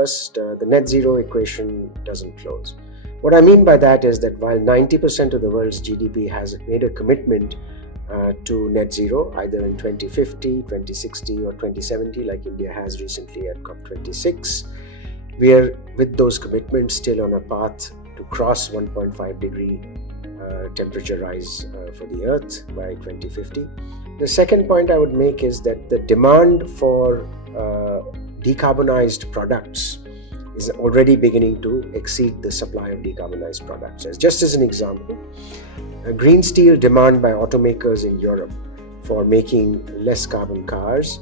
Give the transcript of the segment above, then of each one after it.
first, the net zero equation doesn't close. What I mean by that is that while 90% of the world's GDP has made a commitment to net zero, either in 2050, 2060 or 2070, like India has recently at COP26, we are, with those commitments, still on a path to cross 1.5 degree temperature rise for the Earth by 2050. The second point I would make is that the demand for decarbonized products is already beginning to exceed the supply of decarbonized products. Just as an example, green steel demand by automakers in Europe for making less carbon cars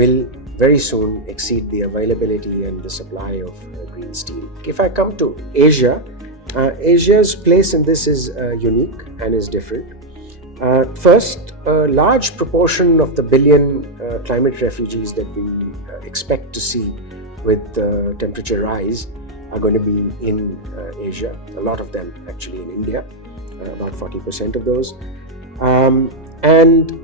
will very soon exceed the availability and the supply of green steel. If I come to Asia, Asia's place in this is unique and is different. First, a large proportion of the billion climate refugees that we expect to see with temperature rise are going to be in Asia. A lot of them actually in India, about 40% of those. And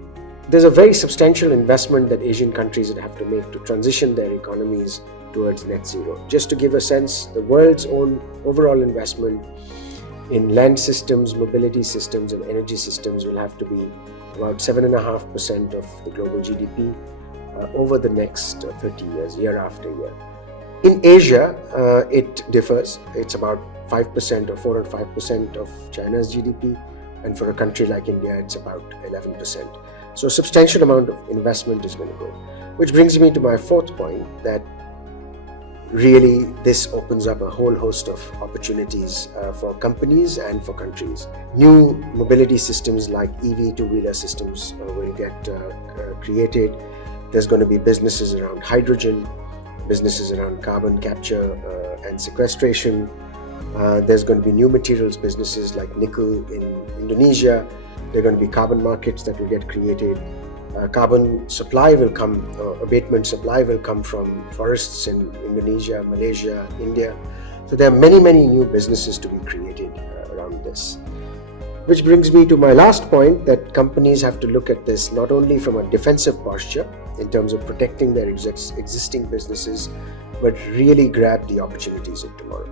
there's a very substantial investment that Asian countries would have to make to transition their economies towards net zero. Just to give a sense, the world's own overall investment in land systems, mobility systems, and energy systems will have to be about 7.5% of the global GDP over the next 30 years, year after year. In Asia, it differs. It's about 5% or 4 or 5% of China's GDP, and for a country like India, it's about 11%. So a substantial amount of investment is going to go. Which brings me to my fourth point, that really this opens up a whole host of opportunities for companies and for countries. New mobility systems like EV two-wheeler systems will get created. There's going to be businesses around hydrogen, businesses around carbon capture and sequestration. There's going to be new materials businesses like nickel in Indonesia. There are going to be carbon markets that will get created. Carbon supply will come, abatement supply will come from forests in Indonesia, Malaysia, India. So there are many, many new businesses to be created around this. Which brings me to my last point, that companies have to look at this not only from a defensive posture in terms of protecting their existing businesses, but really grab the opportunities of tomorrow.